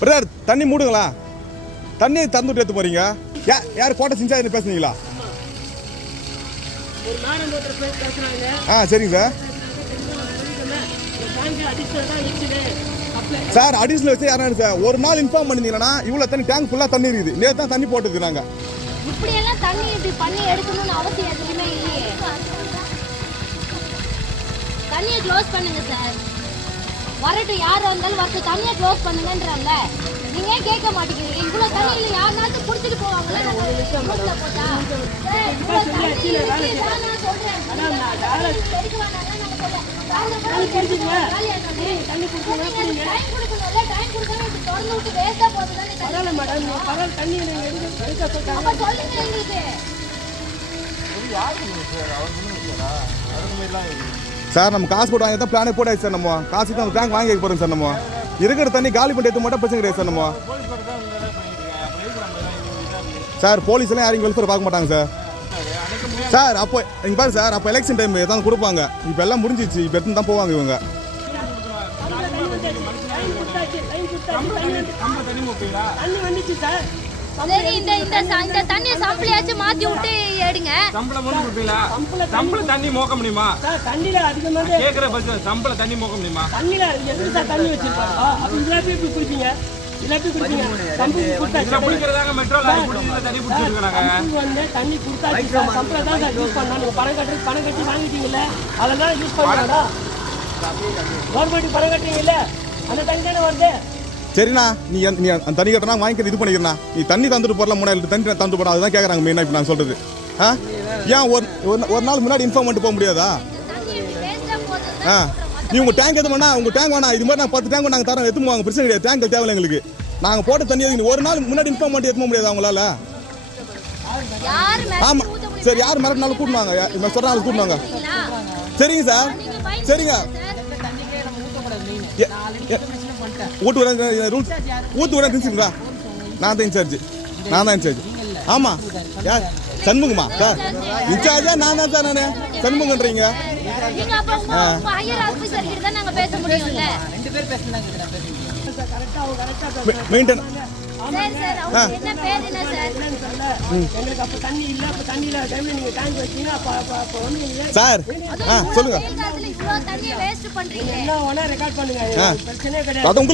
Brother தண்ணி மூடுங்களா? தண்ணி திறந்துட்டு எடுத்து போறீங்க. யார் போட்ட சின்சார்ஜ் பேசுனீங்களா? சரிங்க சார். அடிஷனல் வச்சு யாரும் சார் ஒரு நாள் இன்ஃபார்ம் பண்ணிருந்தீங்கன்னா இவ்வளவு தண்ணி டேங்க் ஃபுல்லா தண்ணி இருக்குது. நேத்து தான் தண்ணி போட்டுருக்கு. நாங்க இப்படி எல்லாம் தண்ணி இப்படி பண்ணி எடுக்கணும்னு அவசியம் எதுவுமே இல்லையே. தண்ணியை க்ளோஸ் பண்ணுங்க சார். வரட்டும், யார் வந்தாலும் வரட்டும், தண்ணியை க்ளோஸ் பண்ணுங்கன்றாங்க. நீங்க ஏன் கேட்க மாட்டேங்கிறீங்க? இவ்வளவு தண்ணியில யாருனாச்சும் புடிச்சிட்டு போவாங்களா? போட்டா சார் நம்ம காசு போட்டு வாங்கி தான் பிளானே போட்டாச்சு சார். நம்ம காசு தான் டேங்க் வாங்கி வைக்க போறோம் சார். நம்ம இருக்கிற தண்ணி காலி பண்ணி எடுத்து மட்டும் பிரச்சனை கிடையாது சார். நம்ம சார் போலீஸ் எல்லாம் யாரையும் வெல்ஃபேர் பார்க்க மாட்டாங்க சார். சார் அப்போ இங்க பாரு சார், அப்போ எலெக்ஷன் டைம் தான் கொடுப்பாங்க. இப்போ எல்லாம் முடிஞ்சிச்சு. இப்போ எடுத்து தான் போவாங்க இவங்க. சரி, இந்த தண்ணி சம்பளையாச்சும் மாத்தி விட்டு எடுங்க. சம்பளம் மூணு கொடுப்பீங்களா? சம்பளம் தண்ணி மோக்க முடியுமா? தண்ணியில அதிகமா கேக்குற பஸ் சம்பளம் தண்ணி மோக்க முடியுமா? தண்ணியில எதுக்கு சார் தண்ணி வச்சிருப்பாங்க? அப்ப இல்லாட்டி இப்படி குடிப்பீங்க, இல்லாட்டி குடிப்பீங்க. சம்பளம் கொடுத்தா குடிக்கிறதாங்க மெட்ரோ லாரி குடிச்சு தண்ணி குடிச்சிருக்காங்க. வந்து தண்ணி கொடுத்தாச்சு சார். சம்பளம் தான் சார் யூஸ் பண்ணா. நீங்க பணம் கட்டி வாங்கிட்டீங்கல்ல, அதெல்லாம் யூஸ் பண்ணாடா. கவர்மெண்ட் பணம் கட்டுறீங்கல்ல, அந்த தண்ணி தானே வருது. சரிண்ணா, நீ அந்த தண்ணி கட்டினா வாங்கிக்கிறது இது பண்ணிக்கிறா. நீ தண்ணி தந்துட்டு போறல, 3000 தண்ணி தந்துட்டு போறா. அதுதான் கேட்கறாங்க மெயினா. இப்போ நான் சொல்றது ஏன் ஒரு நாள் முன்னாடி இன்ஃபார்ம் பண்ணிட்டு போக முடியாதா? நீ உங்க டேங்க் எது வேணா, உங்க டேங்க் வேணா, இது மாதிரி நான் 10 டேங்க் நாங்கள் தரோம், எத்துவாங்க. பிரச்சனை கிடையாது. டேங்க் தேவையில்லை எங்களுக்கு. நாங்கள் போட்ட தண்ணி ஒரு நாள் முன்னாடி இன்ஃபார்ம் பண்ணிட்டு எத்துக்க முடியாது அவங்களால. ஆமா சரி, யார் மிரட்டினாலும் கூட்டினாங்க, சொல்றாங்க கூட்டினாங்க. சரிங்க சார், சரிங்க. ஊட்டு ரூல்ஸ் ஊத்து விட தெரிஞ்சுங்களா? நான் தான் இன்சார்ஜ். ஆமா யார்? சண்முகமா சார்? இன்சார்ஜா நான் தான் சார். நானு சண்முகன்றீங்க. மெயின்டைன் சார் சொல்லுங்க. என்ன வேணா ரெக்கார்ட் பண்ணுங்க. பிரச்சனையே கிடையாது.